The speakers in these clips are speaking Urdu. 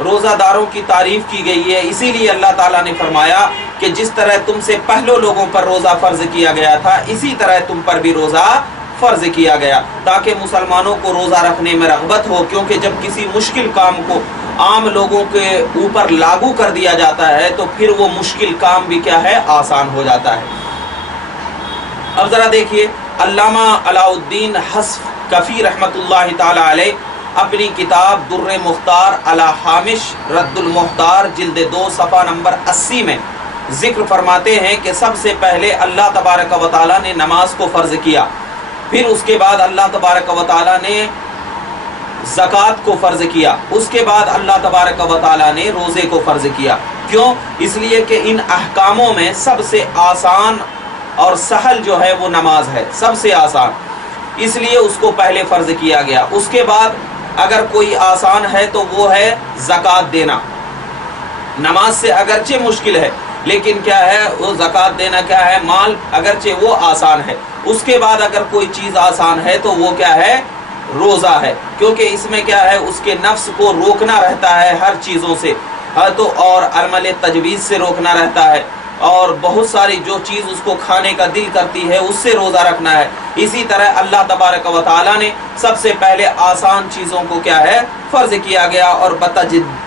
روزہ داروں کی تعریف کی گئی ہے، اسی لیے اللہ تعالیٰ نے فرمایا کہ جس طرح تم سے پہلو لوگوں پر روزہ فرض کیا گیا تھا اسی طرح تم پر بھی روزہ فرض کیا گیا، تاکہ مسلمانوں کو روزہ رکھنے میں رغبت ہو، کیونکہ جب کسی مشکل کام کو عام لوگوں کے اوپر لاگو کر دیا جاتا ہے تو پھر وہ مشکل کام بھی کیا ہے، آسان ہو جاتا ہے۔ اب ذرا دیکھیے، علامہ علاء الدین حصف کفی رحمۃ اللہ تعالی علیہ اپنی کتاب در مختار علی حامش رد المحتار جلد 2 صفحہ نمبر 80 میں ذکر فرماتے ہیں کہ سب سے پہلے اللہ تبارک و تعالیٰ نے نماز کو فرض کیا، پھر اس کے بعد اللہ تبارک و تعالیٰ نے زکوٰۃ کو فرض کیا، اس کے بعد اللہ تبارک و تعالیٰ نے روزے کو فرض کیا۔ کیوں؟ اس لیے کہ ان احکاموں میں سب سے آسان اور سہل جو ہے وہ نماز ہے، سب سے آسان، اس لیے اس کو پہلے فرض کیا گیا۔ اس کے بعد اگر کوئی آسان ہے تو وہ ہے زکوٰۃ دینا۔ نماز سے اگرچہ مشکل ہے لیکن کیا ہے، وہ زکوٰۃ دینا کیا ہے، مال، اگرچہ وہ آسان ہے۔ اس کے بعد اگر کوئی چیز آسان ہے تو وہ کیا ہے، روزہ ہے، کیونکہ اس میں کیا ہے، اس کے نفس کو روکنا رہتا ہے ہر چیزوں سے، تو اور عمل تجویز سے روکنا رہتا ہے، اور بہت ساری جو چیز اس کو کھانے کا دل کرتی ہے اس سے روزہ رکھنا ہے۔ اسی طرح اللہ تبارک و تعالیٰ نے سب سے پہلے آسان چیزوں کو کیا ہے، فرض کیا گیا، اور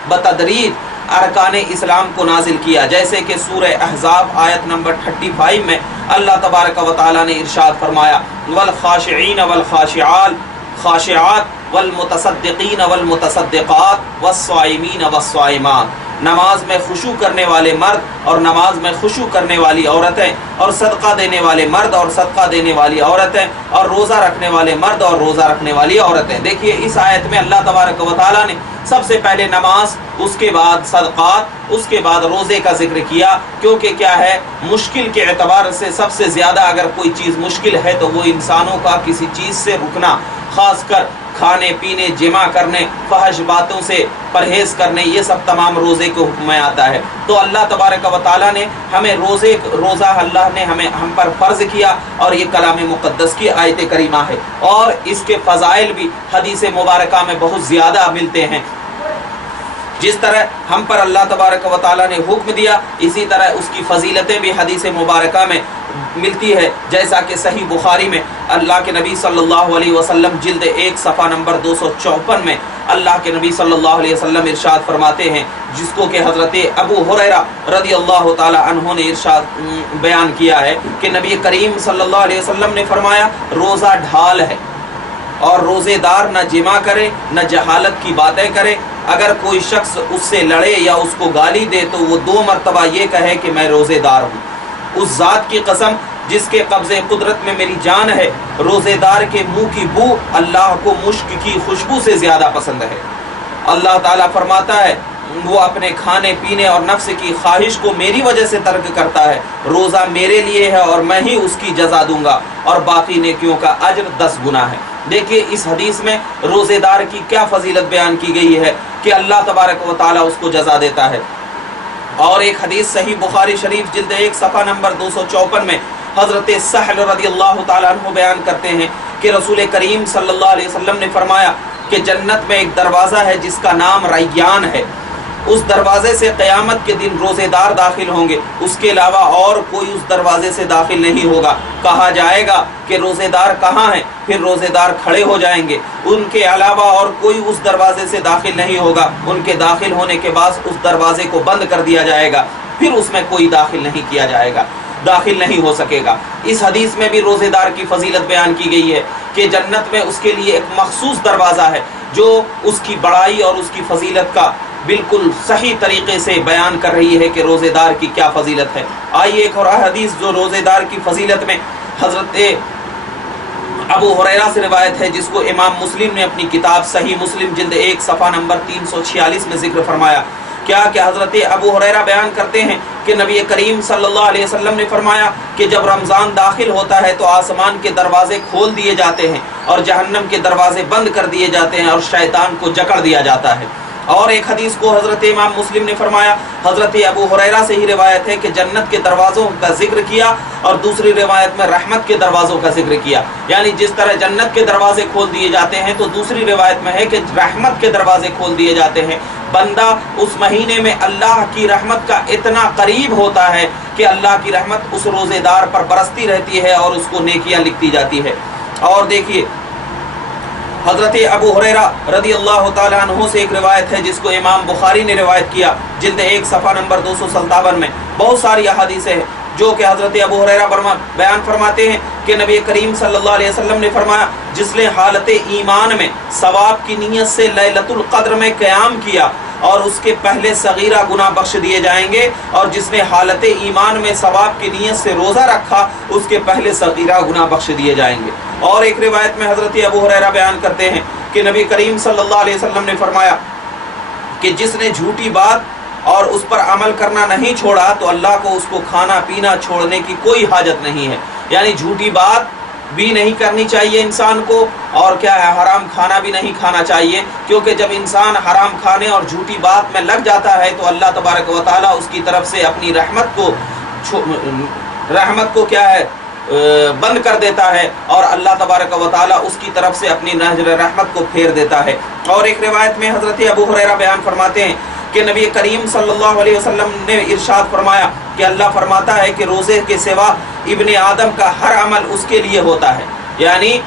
بتدریج ارکان اسلام کو نازل کیا، جیسے کہ سورہ احزاب آیت نمبر 35 میں اللہ تبارک و تعالیٰ نے ارشاد فرمایا، والخاشعین والخاشعات والمتصدقین والمتصدقات والصائمین والصائمات، نماز میں خشوع کرنے والے مرد اور نماز میں خشوع کرنے والی عورتیں، اور صدقہ دینے والے مرد اور صدقہ دینے والی عورتیں، اور روزہ رکھنے والے مرد اور روزہ رکھنے والی عورتیں۔ دیکھیے اس آیت میں اللہ تبارک و تعالیٰ نے سب سے پہلے نماز، اس کے بعد صدقات، اس کے بعد روزے کا ذکر کیا، کیونکہ کیا ہے، مشکل کے اعتبار سے سب سے زیادہ اگر کوئی چیز مشکل ہے تو وہ انسانوں کا کسی چیز سے رکنا، خاص کر کھانے پینے، جمع کرنے، فحش باتوں سے پرہیز کرنے، یہ سب تمام روزے کے حکم میں آتا ہے۔ تو اللہ تبارک و تعالیٰ نے ہمیں روزہ اللہ نے ہم پر فرض کیا، اور یہ کلام مقدس کی آیت کریمہ ہے، اور اس کے فضائل بھی حدیث مبارکہ میں بہت زیادہ ملتے ہیں۔ جس طرح ہم پر اللہ تبارک و تعالیٰ نے حکم دیا، اسی طرح اس کی فضیلتیں بھی حدیث مبارکہ میں ملتی ہے، جیسا کہ صحیح بخاری میں اللہ کے نبی صلی اللہ علیہ وسلم جلد 1 صفحہ نمبر 254 میں اللہ کے نبی صلی اللہ علیہ وسلم ارشاد فرماتے ہیں، جس کو کہ حضرت ابو ہریرہ رضی اللہ تعالی عنہ نے ارشاد بیان کیا ہے کہ نبی کریم صلی اللہ علیہ وسلم نے فرمایا، روزہ ڈھال ہے، اور روزے دار نہ جمع کرے نہ جہالت کی باتیں کرے، اگر کوئی شخص اس سے لڑے یا اس کو گالی دے تو وہ 2 مرتبہ یہ کہے کہ میں روزے دار ہوں۔ اس ذات کی قسم جس کے قبضے قدرت میں میری جان ہے، روزے دار کے منہ کی بو اللہ کو مشک کی خوشبو سے زیادہ پسند ہے۔ اللہ تعالیٰ فرماتا ہے، وہ اپنے کھانے پینے اور نفس کی خواہش کو میری وجہ سے ترک کرتا ہے، روزہ میرے لیے ہے اور میں ہی اس کی جزا دوں گا، اور باقی نیکیوں کا اجر 10 گنا ہے۔ دیکھیے اس حدیث میں روزے دار کی کیا فضیلت بیان کی گئی ہے کہ اللہ تبارک و تعالیٰ اس کو جزا دیتا ہے۔ اور ایک حدیث صحیح بخاری شریف جلد 1 صفحہ نمبر 254 میں حضرت سہل رضی اللہ تعالیٰ عنہ بیان کرتے ہیں کہ رسول کریم صلی اللہ علیہ وسلم نے فرمایا کہ جنت میں ایک دروازہ ہے جس کا نام ریان ہے، اس دروازے سے قیامت کے دن روزے دار داخل ہوں گے، اس کے علاوہ اور کوئی اس دروازے سے داخل نہیں ہوگا۔ کہا جائے گا کہ روزے دار کہاں ہیں؟ پھر روزے دار کھڑے ہو جائیں گے، ان کے علاوہ اور کوئی اس دروازے سے داخل نہیں ہوگا۔ ان کے داخل ہونے کے بعد اس دروازے کو بند کر دیا جائے گا، پھر اس میں کوئی داخل نہیں کیا جائے گا، داخل نہیں ہو سکے گا۔ اس حدیث میں بھی روزے دار کی فضیلت بیان کی گئی ہے کہ جنت میں اس کے لیے ایک مخصوص دروازہ ہے جو اس کی بڑائی اور اس کی فضیلت کا بالکل صحیح طریقے سے بیان کر رہی ہے کہ روزے دار کی کیا فضیلت ہے۔ آئیے ایک اور حدیث جو روزے دار کی فضیلت میں حضرت ابو ہریرہ سے روایت ہے، جس کو امام مسلم نے اپنی کتاب صحیح مسلم جلد 1 صفحہ نمبر 346 میں ذکر فرمایا۔ کیا کہ حضرت ابو ہریرہ بیان کرتے ہیں کہ نبی کریم صلی اللہ علیہ وسلم نے فرمایا کہ جب رمضان داخل ہوتا ہے تو آسمان کے دروازے کھول دیے جاتے ہیں اور جہنم کے دروازے بند کر دیے جاتے ہیں اور شیطان کو جکڑ دیا جاتا ہے۔ اور ایک حدیث کو حضرت امام مسلم نے فرمایا، حضرت ابو ہریرہ سے ہی روایت ہے کہ جنت کے دروازوں کا ذکر کیا، اور دوسری روایت میں رحمت کے دروازوں کا ذکر کیا، یعنی جس طرح جنت کے دروازے کھول دیے جاتے ہیں تو دوسری روایت میں ہے کہ رحمت کے دروازے کھول دیے جاتے ہیں۔ بندہ اس مہینے میں اللہ کی رحمت کا اتنا قریب ہوتا ہے کہ اللہ کی رحمت اس روزے دار پر برستی رہتی ہے اور اس کو نیکیاں لکھتی جاتی ہے۔ اور دیکھیے حضرت ابو ہریرہ رضی اللہ تعالیٰ عنہ سے ایک روایت ہے جس کو امام بخاری نے روایت کیا، جلد 1 صفحہ نمبر 257 میں بہت ساری احادیثیں ہیں جو کہ حضرت ابو ہریرہ بیان فرماتے ہیں کہ نبی کریم صلی اللہ علیہ وسلم نے فرمایا، جس نے حالت ایمان میں ثواب کی نیت سے لیلۃ القدر میں قیام کیا اور اس کے پہلے صغیرہ گناہ بخش دیے جائیں گے، اور جس نے حالت ایمان میں ثواب کی نیت سے روزہ رکھا اس کے پہلے صغیرہ گناہ بخش دیے جائیں گے۔ اور ایک روایت میں حضرت ابو ہریرہ بیان کرتے ہیں کہ نبی کریم صلی اللہ علیہ وسلم نے فرمایا کہ جس نے جھوٹی بات اور اس پر عمل کرنا نہیں چھوڑا تو اللہ کو اس کو کھانا پینا چھوڑنے کی کوئی حاجت نہیں ہے، یعنی جھوٹی بات بھی نہیں کرنی چاہیے انسان کو، اور کیا ہے حرام کھانا بھی نہیں کھانا چاہیے، کیونکہ جب انسان حرام کھانے اور جھوٹی بات میں لگ جاتا ہے تو اللہ تبارک و تعالیٰ اس کی طرف سے اپنی رحمت کو کیا ہے بند کر دیتا ہے، اور اللہ تبارک و تعالیٰ اس کی طرف سے اپنی نہر رحمت کو پھیر دیتا ہے۔ اور ایک روایت میں حضرت ابو ہریرہ بیان فرماتے ہیں کہ نبی کریم صلی اللہ علیہ وسلم نے ارشاد فرمایا کہ اللہ فرماتا ہے کہ روزے کے سوا ابن آدم کا ہر عمل اس کے لیے ہوتا ہے، یعنی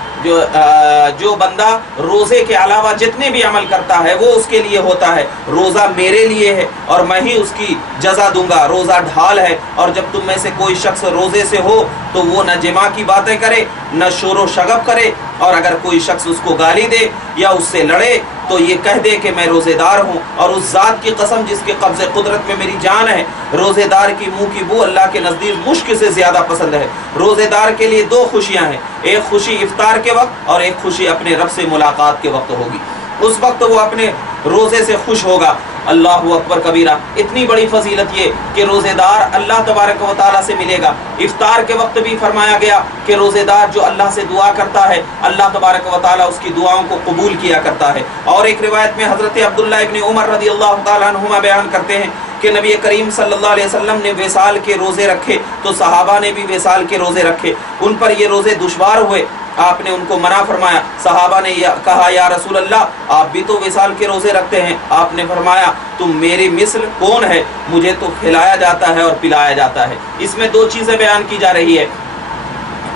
جو بندہ روزے کے علاوہ جتنے بھی عمل کرتا ہے وہ اس کے لیے ہوتا ہے۔ روزہ میرے لیے ہے اور میں ہی اس کی جزا دوں گا، روزہ ڈھال ہے، اور جب تم میں سے کوئی شخص روزے سے ہو تو وہ نہ جماع کی باتیں کرے نہ شور و شغب کرے، اور اگر کوئی شخص اس کو گالی دے یا اس سے لڑے تو یہ کہہ دے کہ میں روزے دار ہوں، اور اس ذات کی قسم جس کے قبض قدرت میں میری جان ہے، روزے دار کی منہ کی بو اللہ کے نزدیک مشک سے زیادہ پسند ہے۔ روزے دار کے لیے 2 خوشیاں ہیں، ایک خوشی افطار کے وقت اور ایک خوشی اپنے رب سے ملاقات کے وقت ہوگی، اس وقت وہ اپنے روزے سے خوش ہوگا۔ اللہ اکبر کبیرہ، اتنی بڑی فضیلت یہ کہ روزے دار اللہ تبارک و تعالیٰ سے ملے گا۔ افطار کے وقت بھی فرمایا گیا کہ روزے دار جو اللہ سے دعا کرتا ہے اللہ تبارک و تعالیٰ اس کی دعاؤں کو قبول کیا کرتا ہے۔ اور ایک روایت میں حضرت عبداللہ ابن عمر رضی اللہ تعالیٰ عنہما بیان کرتے ہیں کہ نبی کریم صلی اللہ علیہ وسلم نے وصال کے روزے رکھے تو صحابہ نے بھی وصال کے روزے رکھے، ان پر یہ روزے دشوار ہوئے، آپ نے ان کو منع فرمایا۔ صحابہ نے کہا یا رسول اللہ آپ بھی تو وصال کے روزے رکھتے ہیں، آپ نے فرمایا تم میری مثل کون ہے، مجھے تو کھلایا جاتا ہے اور پلایا جاتا ہے۔ اس میں 2 چیزیں بیان کی جا رہی ہے،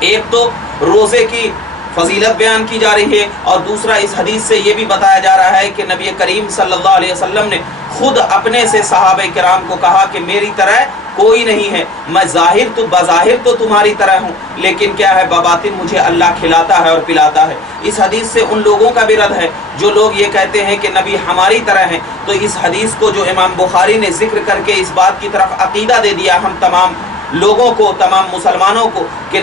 ایک تو روزے کی فضیلت بیان کی جا رہی ہے، اور دوسرا اس حدیث سے یہ بھی بتایا جا رہا ہے کہ نبی کریم صلی اللہ علیہ وسلم نے خود اپنے سے صحابہ کرام کو کہا کہ میری طرح کوئی نہیں ہے، میں بظاہر تو تمہاری طرح ہوں، لیکن کیا ہے بباطن مجھے اللہ کھلاتا ہے اور پلاتا ہے۔ اس حدیث سے ان لوگوں کا بھی رد ہے جو لوگ یہ کہتے ہیں کہ نبی ہماری طرح ہیں، تو اس حدیث کو جو امام بخاری نے ذکر کر کے اس بات کی طرف عقیدہ دے دیا ہم تمام لوگوں کو، تمام مسلمانوں کو، کہ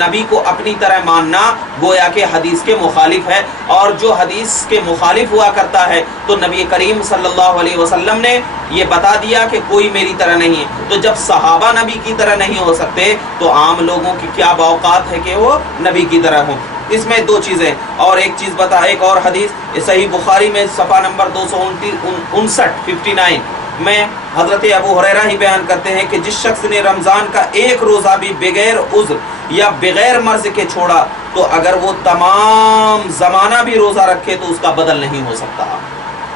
نبی کو اپنی طرح ماننا گویا کہ حدیث کے مخالف ہے، اور جو حدیث کے مخالف ہوا کرتا ہے تو نبی کریم صلی اللہ علیہ وسلم نے یہ بتا دیا کہ کوئی میری طرح نہیں ہے۔ تو جب صحابہ نبی کی طرح نہیں ہو سکتے تو عام لوگوں کی کیا اوقات ہے کہ وہ نبی کی طرح ہوں۔ اس میں 2 چیزیں، اور ایک چیز ایک اور حدیث صحیح بخاری میں صفحہ نمبر 259 میں حضرت ابو ہریرہ ہی بیان کرتے ہیں کہ جس شخص نے رمضان کا ایک روزہ بھی بغیر عذر یا بغیر مرض کے چھوڑا تو اگر وہ تمام زمانہ بھی روزہ رکھے تو اس کا بدل نہیں ہو سکتا۔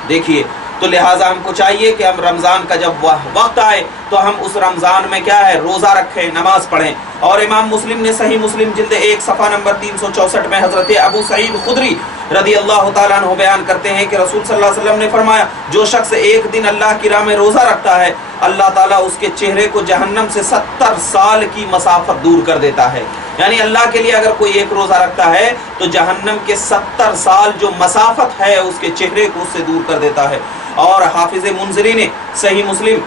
دیکھیے، تو لہٰذا ہم کو چاہیے کہ ہم رمضان کا جب وقت آئے تو ہم اس رمضان میں کیا ہے روزہ رکھیں، نماز پڑھیں۔ اور امام مسلم نے صحیح مسلم جلد 1 صفحہ نمبر 364 میں حضرت ابو سعید خدری رضی اللہ تعالیٰ عنہ بیان کرتے ہیں کہ رسول صلی اللہ علیہ وسلم نے فرمایا جو شخص ایک دن اللہ کی راہ میں روزہ رکھتا ہے اللہ تعالیٰ اس کے چہرے کو جہنم سے 70 سال کی مسافت دور کر دیتا ہے۔ یعنی اللہ کے لیے اگر کوئی ایک روزہ رکھتا ہے تو جہنم کے 70 سال جو مسافت ہے اس کے چہرے کو اس سے دور کر دیتا ہے۔ اور حافظ منذری نے صحیح مسلم،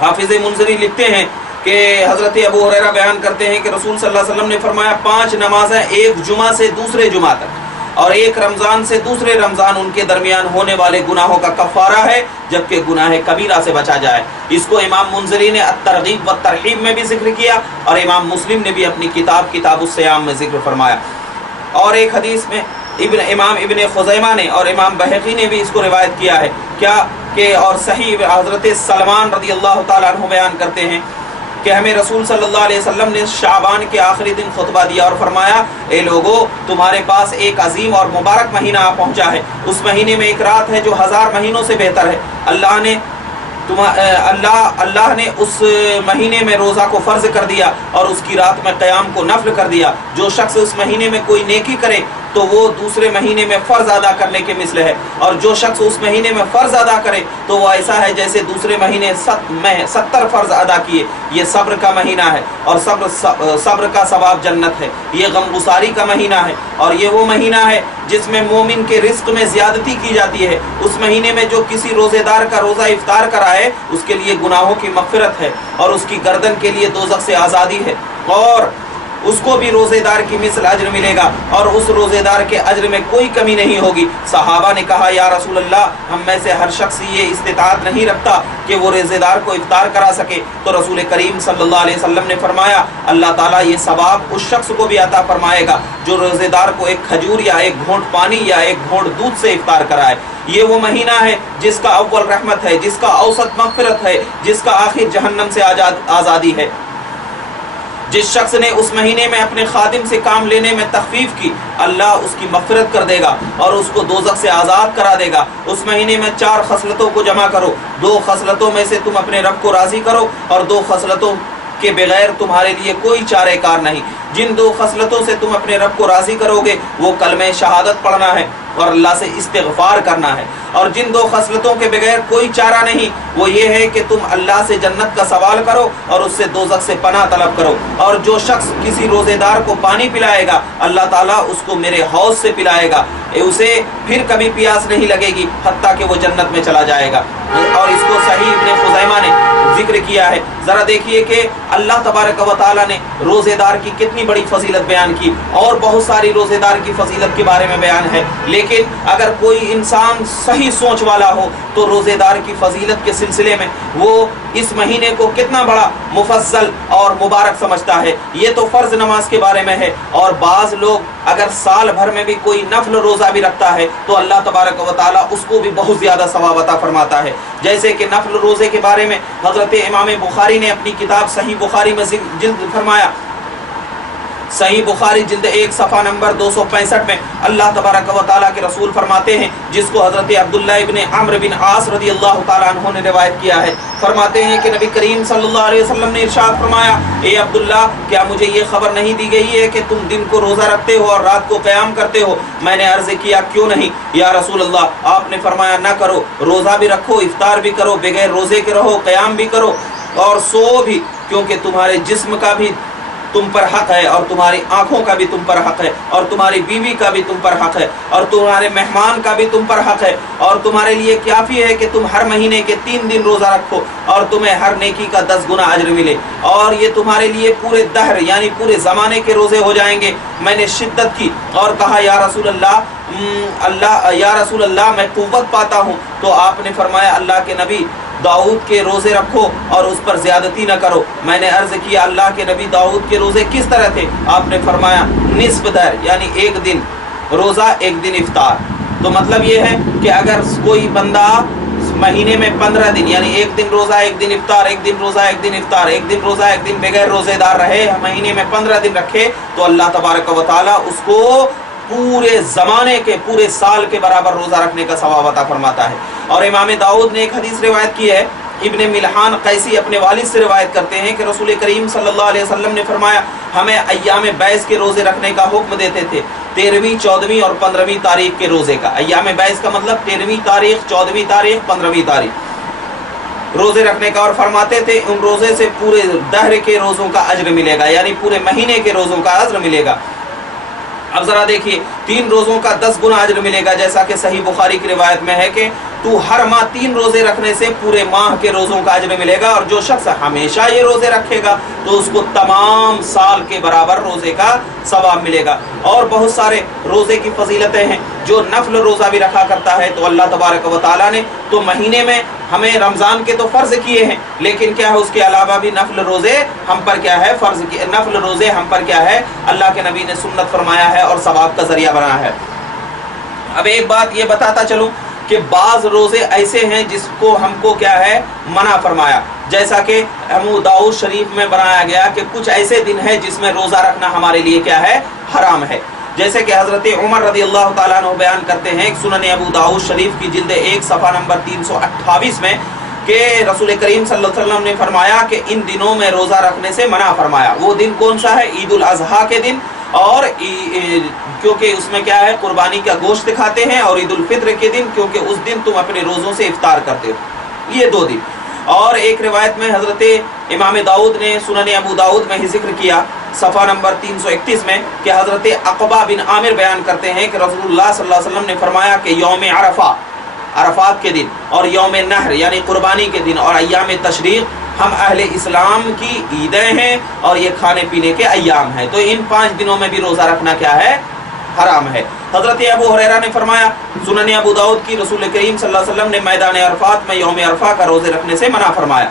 حافظ منذری لکھتے ہیں کہ حضرت ابو ہریرہ بیان کرتے ہیں کہ رسول صلی اللہ علیہ وسلم نے فرمایا 5 نمازیں ایک جمعہ سے دوسرے جمعہ تک اور ایک رمضان سے دوسرے رمضان ان کے درمیان ہونے والے گناہوں کا کفارہ ہے جبکہ گناہ کبیرہ سے بچا جائے۔ اس کو امام منذری نے الترغیب والترہیب میں بھی ذکر کیا اور امام مسلم نے بھی اپنی کتاب الصیام میں ذکر فرمایا۔ اور ایک حدیث میں امام ابن خزیمہ نے اور امام بہقی نے بھی اس کو روایت کیا ہے کیا کہ اور صحیح حضرت سلمان رضی اللہ تعالیٰ عنہ بیان کرتے ہیں کہ ہمیں رسول صلی اللہ علیہ وسلم نے شعبان کے آخری دن خطبہ دیا اور فرمایا اے لوگو تمہارے پاس ایک عظیم اور مبارک مہینہ آ پہنچا ہے، اس مہینے میں ایک رات ہے جو 1000 مہینوں سے بہتر ہے۔ اللہ نے اس مہینے میں روزہ کو فرض کر دیا اور اس کی رات میں قیام کو نفل کر دیا۔ جو شخص اس مہینے میں کوئی نیکی کرے تو وہ دوسرے مہینے میں فرض ادا کرنے کے مثل ہے، اور جو شخص اس مہینے میں فرض ادا کرے تو وہ ایسا ہے جیسے دوسرے مہینے 70 فرض ادا کیے۔ یہ صبر کا مہینہ ہے اور صبر کا ثواب جنت ہے۔ یہ غم گساری کا مہینہ ہے اور یہ وہ مہینہ ہے جس میں مومن کے رزق میں زیادتی کی جاتی ہے۔ اس مہینے میں جو کسی روزے دار کا روزہ افطار کرائے اس کے لیے گناہوں کی مغفرت ہے اور اس کی گردن کے لیے دوزخ سے آزادی ہے، اور اس کو بھی روزے دار کی مثل اجر ملے گا اور اس روزے دار کے اجر میں کوئی کمی نہیں ہوگی۔ صحابہ نے کہا یا رسول اللہ ہم میں سے ہر شخص یہ استطاعت نہیں رکھتا کہ وہ روزے دار کو افطار کرا سکے، تو رسول کریم صلی اللہ علیہ وسلم نے فرمایا اللہ تعالیٰ یہ ثواب اس شخص کو بھی عطا فرمائے گا جو روزے دار کو ایک کھجور یا ایک گھونٹ پانی یا ایک گھونٹ دودھ سے افطار کرائے۔ یہ وہ مہینہ ہے جس کا اول رحمت ہے، جس کا اوسط مغفرت ہے، جس کا آخر جہنم سے آزادی ہے۔ جس شخص نے اس مہینے میں اپنے خادم سے کام لینے میں تخفیف کی اللہ اس کی مغفرت کر دے گا اور اس کو دوزخ سے آزاد کرا دے گا۔ اس مہینے میں 4 خصلتوں کو جمع کرو، 2 خصلتوں میں سے تم اپنے رب کو راضی کرو اور 2 خصلتوں کے بغیر تمہارے لیے کوئی چارہ کار نہیں۔ جن 2 خصلتوں سے تم اپنے رب کو راضی کرو گے وہ کلمہ شہادت پڑھنا ہے اور اللہ سے استغفار کرنا ہے، اور جن 2 خصلتوں کے بغیر کوئی چارہ نہیں وہ یہ ہے کہ تم اللہ سے جنت کا سوال کرو اور اس سے دوزخ سے پناہ طلب کرو۔ اور جو شخص کسی روزے دار کو پانی پلائے گا اللہ تعالیٰ اس کو میرے حوض سے پلائے گا، اسے پھر کبھی پیاس نہیں لگے گی حتیٰ کہ وہ جنت میں چلا جائے گا۔ اور اس کو صحیح ابن خزیمہ نے ذکر کیا ہے۔ ذرا دیکھیے کہ اللہ تبارک و تعالیٰ نے روزے دار کی کتنی بڑی فضیلت بیان کی، اور بہت ساری روزے دار کی فضیلت کے بارے میں بیان ہے، لیکن اگر کوئی انسان صحیح سوچ والا ہو تو روزے دار کی فضیلت کے سلسلے میں وہ اس مہینے کو کتنا بڑا مفضل اور مبارک سمجھتا ہے۔ یہ تو فرض نماز کے بارے میں ہے، اور بعض لوگ اگر سال بھر میں بھی کوئی نفل روزہ بھی رکھتا ہے تو اللہ تبارک و تعالیٰ اس کو بھی بہت زیادہ ثواب عطا فرماتا ہے۔ جیسے کہ نفل روزے کے بارے میں حضرت امام بخاری نے اپنی کتاب صحیح بخاری میں جلد فرمایا، صحیح بخاری جلد 1 صفحہ نمبر 265 میں اللہ تبارک و تعالیٰ کے رسول فرماتے ہیں، جس کو حضرت عبداللہ ابن عمرو بن عاص رضی اللہ تعالیٰ عنہ نے روایت کیا ہے، فرماتے ہیں کہ نبی کریم صلی اللہ علیہ وسلم نے ارشاد فرمایا اے عبداللہ کیا مجھے یہ خبر نہیں دی گئی ہے کہ تم دن کو روزہ رکھتے ہو اور رات کو قیام کرتے ہو؟ میں نے عرض کیا کیوں نہیں یا رسول اللہ؟ آپ نے فرمایا نہ کرو، روزہ بھی رکھو، افطار بھی کرو، بغیر روزے کے رہو، قیام بھی کرو اور سو بھی، کیونکہ تمہارے جسم کا بھی تم پر حق ہے اور تمہاری آنکھوں کا بھی تم پر حق ہے اور تمہاری بیوی کا بھی تم پر حق ہے اور تمہارے مہمان کا بھی تم پر حق ہے، اور تمہارے لیے کافی ہے کہ تم ہر مہینے کے 3 دن روزہ رکھو اور تمہیں ہر نیکی کا 10 گنا اجر ملے، اور یہ تمہارے لیے پورے دہر یعنی پورے زمانے کے روزے ہو جائیں گے۔ میں نے شدت کی اور کہا یا رسول اللہ میں قوت پاتا ہوں، تو آپ نے فرمایا اللہ کے نبی داؤد کے روزے رکھو اور اس پر زیادتی نہ کرو۔ میں نے عرض کیا اللہ کے نبی داؤد کے روزے کس طرح تھے؟ آپ نے فرمایا نصف دہر یعنی 1 دن روزہ 1 دن افطار۔ تو مطلب یہ ہے کہ اگر کوئی بندہ مہینے میں 15 دن یعنی 1 دن روزہ 1 دن افطار، 1 دن روزہ 1 دن افطار، 1 دن روزہ 1 دن بغیر روزے دار رہے، مہینے میں 15 دن رکھے، تو اللہ تبارک و تعالیٰ اس کو پورے زمانے کے پورے سال کے برابر روزہ رکھنے کا ثواب عطا فرماتا ہے۔ اور امام داؤد نے ایک حدیث روایت کی ہے، ابن ملحان قیسی اپنے والد سے روایت کرتے ہیں کہ رسول کریم صلی اللہ علیہ وسلم نے فرمایا ہمیں ایام بیس کے روزے رکھنے کا حکم دیتے تھے، 13ویں 14ویں اور 15ویں تاریخ کے روزے کا۔ ایام بیس کا مطلب 13ویں تاریخ، 14ویں تاریخ، 15ویں تاریخ روزے رکھنے کا، اور فرماتے تھے ان روزے سے پورے دہر کے روزوں کا اجر ملے گا یعنی پورے مہینے کے روزوں کا اجر ملے گا۔ اب ذرا دیکھیے 3 روزوں کا 10 گنا اجر ملے گا، جیسا کہ صحیح بخاری کی روایت میں ہے کہ تو ہر ماہ 3 روزے رکھنے سے پورے ماہ کے روزوں کا اجر ملے گا، اور جو شخص ہمیشہ یہ روزے رکھے گا تو اس کو تمام سال کے برابر روزے کا ثواب ملے گا۔ اور بہت سارے روزے کی فضیلتیں ہیں، جو نفل روزہ بھی رکھا کرتا ہے تو اللہ تبارک و تعالیٰ نے تو مہینے میں ہمیں رمضان کے تو فرض کیے ہیں، لیکن کیا ہے اس کے علاوہ بھی نفل روزے ہم پر کیا ہے فرض نفل روزے ہم پر کیا ہے اللہ کے نبی نے سنت فرمایا ہے اور ثواب کا ذریعہ بنا ہے۔ اب ایک بات یہ بتاتا چلوں کہ بعض روزے ایسے ہیں جس کو ہم کو کیا ہے منع فرمایا، جیسا کہ ابو داؤد شریف میں بنایا گیا کہ کچھ ایسے دن ہے جس میں روزہ رکھنا ہمارے لیے کیا ہے حرام ہے، جیسے کہ حضرت عمر رضی اللہ تعالیٰ عنہ بیان کرتے ہیں سنن ابو داؤد شریف کی جلد 1 صفحہ نمبر 328 میں کہ رسول کریم صلی اللہ علیہ وسلم نے فرمایا کہ ان دنوں میں روزہ رکھنے سے منع فرمایا۔ وہ دن کون سا ہے؟ عید الاضحیٰ کے دن، اور کیونکہ اس میں کیا ہے قربانی کا گوشت کھاتے ہیں، اور عید الفطر کے دن کیونکہ اس دن تم اپنے روزوں سے افطار کرتے ہو، یہ 2 دن۔ اور ایک روایت میں حضرت امام داؤد نے سنن ابو داؤد میں ہی ذکر کیا صفحہ نمبر 331 میں کہ حضرت عقبہ بن عامر بیان کرتے ہیں کہ رسول اللہ صلی اللہ علیہ وسلم نے فرمایا کہ یوم عرفہ، عرفات کے دن، اور یوم نحر یعنی قربانی کے دن، اور ایام تشریق ہم اہل اسلام کی عیدیں ہیں اور یہ کھانے پینے کے ایام ہیں، تو ان 5 دنوں میں بھی روزہ رکھنا کیا ہے؟ حرام ہے۔ حضرت ابو ہریرہ نے فرمایا سنن ابو داؤد کی رسول کریم صلی اللہ علیہ وسلم نے میدان عرفات میں یوم عرفہ کا روزے رکھنے سے منع فرمایا۔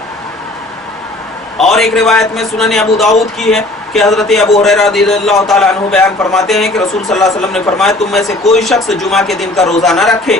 اور ایک روایت میں سنن ابو داؤد کی ہے کہ حضرت ابو ہریرہ رضی اللہ تعالیٰ عنہ بیان فرماتے ہیں کہ رسول صلی اللہ علیہ وسلم نے فرمایا تم میں سے کوئی شخص جمعہ کے دن کا روزہ نہ رکھے،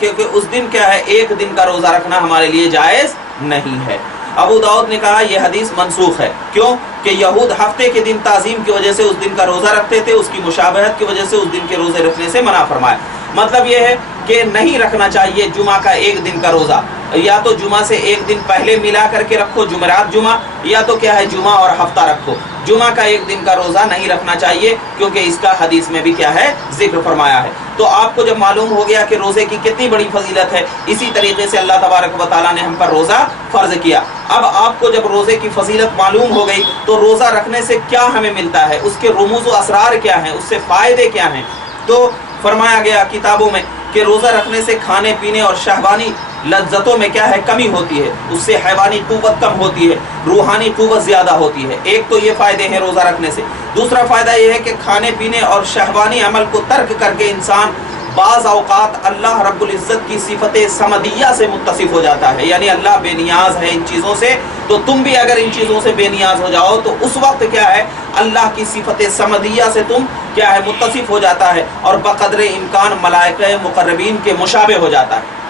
کیونکہ اس دن کیا ہے 1 دن کا روزہ رکھنا ہمارے لیے جائز نہیں ہے۔ ابو داؤد نے کہا یہ حدیث منسوخ ہے، کیوں کہ یہود ہفتے کے دن تعظیم کی وجہ سے اس دن کا روزہ رکھتے تھے، اس کی مشابہت کی وجہ سے اس دن کے روزے رکھنے سے منع فرمایا۔ مطلب یہ ہے کہ نہیں رکھنا چاہیے جمعہ کا 1 دن کا روزہ، یا تو جمعہ سے 1 دن پہلے ملا کر کے رکھو جمعرات جمعہ، یا تو کیا ہے جمعہ اور ہفتہ رکھو، جمعہ کا 1 دن کا روزہ نہیں رکھنا چاہیے کیونکہ اس کا حدیث میں بھی کیا ہے ذکر فرمایا ہے۔ تو آپ کو جب معلوم ہو گیا کہ روزے کی کتنی بڑی فضیلت ہے، اسی طریقے سے اللہ تبارک و تعالیٰ نے ہم پر روزہ فرض کیا۔ اب آپ کو جب روزے کی فضیلت معلوم ہو گئی تو روزہ رکھنے سے کیا ہمیں ملتا ہے، اس کے رموز و اسرار کیا ہیں، اس سے فائدے کیا ہیں، تو فرمایا گیا کتابوں میں کہ روزہ رکھنے سے کھانے پینے اور شہوانی لذتوں میں کیا ہے کمی ہوتی ہے، اس سے حیوانی قوت کم ہوتی ہے، روحانی قوت زیادہ ہوتی ہے۔ ایک تو یہ فائدے ہیں روزہ رکھنے سے۔ دوسرا فائدہ یہ ہے کہ کھانے پینے اور شہوانی عمل کو ترک کر کے انسان بعض اوقات اللہ رب العزت کی صفت صمدیہ سے متصف ہو جاتا ہے، یعنی اللہ بے نیاز ہے ان چیزوں سے، تو تم بھی اگر ان چیزوں سے بے نیاز ہو جاؤ تو اس وقت کیا ہے اللہ کی صفت صمدیہ سے تم کیا ہے متصف ہو جاتا ہے، اور بقدر امکان ملائکہ مقربین کے مشابہ ہو جاتا ہے۔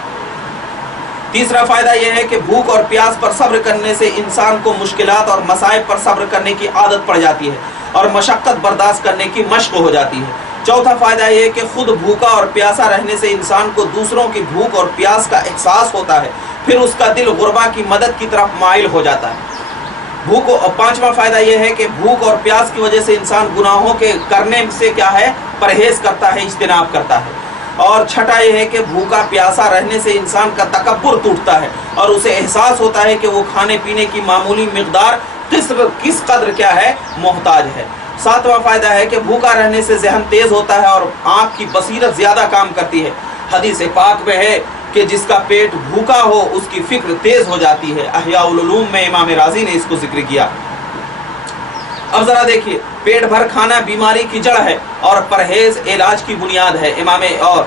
تیسرا فائدہ یہ ہے کہ بھوک اور پیاس پر صبر کرنے سے انسان کو مشکلات اور مصائب پر صبر کرنے کی عادت پڑ جاتی ہے اور مشقت برداشت کرنے کی مشق ہو جاتی ہے۔ چوتھا فائدہ یہ ہے کہ خود بھوکا اور پیاسا رہنے سے انسان کو دوسروں کی بھوک اور پیاس کا احساس ہوتا ہے، پھر اس کا دل غربا کی مدد کی طرف مائل ہو جاتا ہے۔ پانچواں فائدہ یہ ہے کہ بھوک اور پیاس کی وجہ سے انسان گناہوں کے کرنے سے کیا ہے پرہیز کرتا ہے، اجتناب کرتا ہے۔ اور چھٹا یہ ہے کہ بھوکا پیاسا رہنے سے انسان کا تکبر ٹوٹتا ہے اور اسے احساس ہوتا ہے کہ وہ کھانے پینے کی معمولی مقدار کس قدر کیا ہے محتاج ہے۔ ساتواں فائدہ ہے کہ بھوکا رہنے سے ذہن تیز ہوتا ہے اور آنکھ کی بصیرت زیادہ کام کرتی ہے۔ حدیث پاک میں ہے کہ جس کا پیٹ بھوکا ہو اس کی فکر تیز ہو جاتی ہے۔ احیاء العلوم میں امام رازی نے اس کو ذکر کیا۔ اب ذرا دیکھیے، پیٹ بھر کھانا بیماری کی جڑ ہے اور پرہیز علاج کی بنیاد ہے۔ اور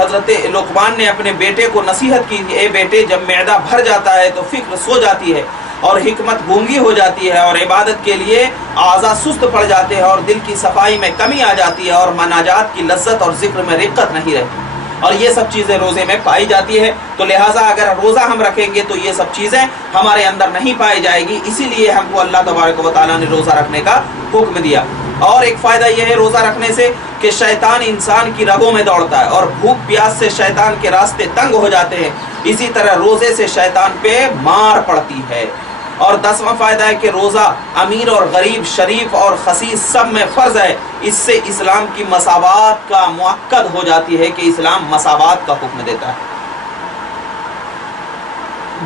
حضرت لقمان نے اپنے بیٹے کو نصیحت کی، اے بیٹے جب معدہ بھر جاتا ہے تو فکر سو جاتی ہے اور حکمت گونگی ہو جاتی ہے اور عبادت کے لیے اعضاء سست پڑ جاتے ہیں اور دل کی صفائی میں کمی آ جاتی ہے اور مناجات کی لذت اور ذکر میں رقت نہیں رہتی، اور یہ سب چیزیں روزے میں پائی جاتی ہے۔ تو لہٰذا اگر روزہ ہم رکھیں گے تو یہ سب چیزیں ہمارے اندر نہیں پائی جائے گی، اسی لیے ہم کو اللہ تبارک و تعالیٰ نے روزہ رکھنے کا حکم دیا۔ اور ایک فائدہ یہ ہے روزہ رکھنے سے کہ شیطان انسان کی رگوں میں دوڑتا ہے اور بھوک پیاس سے شیطان کے راستے تنگ ہو جاتے ہیں، اسی طرح روزے سے شیطان پہ مار پڑتی ہے۔ اور 10واں فائدہ ہے کہ روزہ امیر اور غریب، شریف اور خسیس سب میں فرض ہے، اس سے اسلام کی مساوات کا مؤکد ہو جاتی ہے کہ اسلام مساوات کا حکم دیتا ہے۔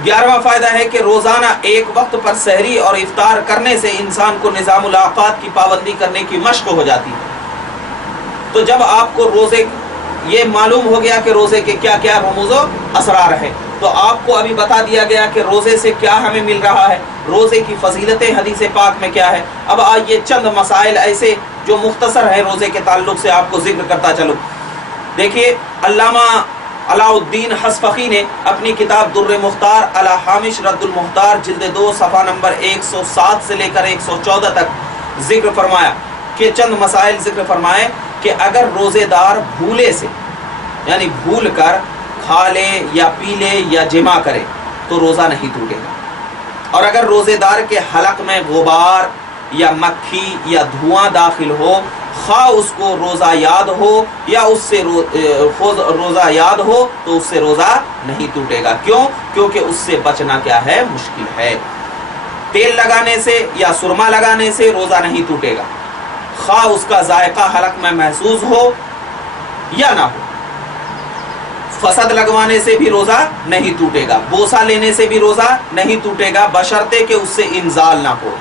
11واں فائدہ ہے کہ روزانہ ایک وقت پر سحری اور افطار کرنے سے انسان کو نظام الاوقات کی پابندی کرنے کی مشق ہو جاتی ہے۔ تو جب آپ کو روزے یہ معلوم ہو گیا کہ روزے کے کیا کیا رموز و اسرار ہے، تو آپ کو ابھی بتا دیا گیا کہ روزے سے کیا ہمیں مل رہا ہے، روزے کی فضیلتیں حدیث پاک میں کیا ہے۔ اب آئیے چند مسائل ایسے جو مختصر ہیں روزے کے تعلق سے آپ کو ذکر کرتا چلوں۔ دیکھیے، علامہ علاء الدین حصفقی نے اپنی کتاب در مختار علی حامش رد المختار جلد 2 صفحہ نمبر 107 سے لے کر 114 تک ذکر فرمایا کہ چند مسائل ذکر فرمائے کہ اگر روزے دار بھولے سے یعنی بھول کر کھا لے یا پی لے یا جمع کرے تو روزہ نہیں ٹوٹے گا، اور اگر روزے دار کے حلق میں غبار یا مکھی یا دھواں داخل ہو، خواہ اس کو روزہ یاد ہو یا اس سے روزہ یاد ہو تو اس سے روزہ نہیں ٹوٹے گا۔ کیوں؟ کیونکہ اس سے بچنا کیا ہے؟ مشکل ہے۔ تیل لگانے سے یا سرما لگانے سے روزہ نہیں ٹوٹے گا، خواہ اس کا ذائقہ حلق میں محسوس ہو یا نہ ہو۔ فسد لگوانے سے بھی روزہ نہیں ٹوٹے گا، بوسہ لینے سے بھی روزہ نہیں ٹوٹے گا بشرطے کہ اس سے انزال نہ ہو۔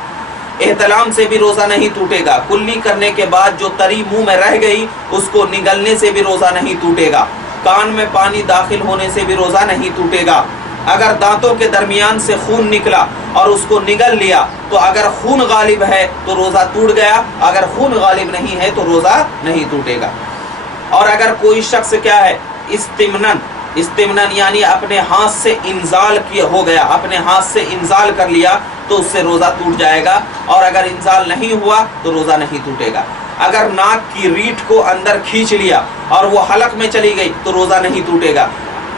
احتلام سے بھی روزہ نہیں ٹوٹے گا، کلی کرنے کے بعد جو تری منہ میں رہ گئی اس کو نگلنے سے بھی روزہ نہیں ٹوٹے گا، کان میں پانی داخل ہونے سے بھی روزہ نہیں ٹوٹے گا۔ اگر دانتوں کے درمیان سے خون نکلا اور اس کو نگل لیا تو اگر خون غالب ہے تو روزہ ٹوٹ گیا، اگر خون غالب نہیں ہے تو روزہ نہیں ٹوٹے گا۔ اور اگر کوئی شخص کیا ہے استمنن یعنی اپنے ہاتھ سے انزال کیا ہو گیا، اپنے ہاتھ سے انزال کر لیا تو اس سے روزہ ٹوٹ جائے گا، اور اگر انزال نہیں ہوا تو روزہ نہیں ٹوٹے گا۔ اگر ناک کی ریٹھ کو اندر کھینچ لیا اور وہ حلق میں چلی گئی تو روزہ نہیں ٹوٹے گا۔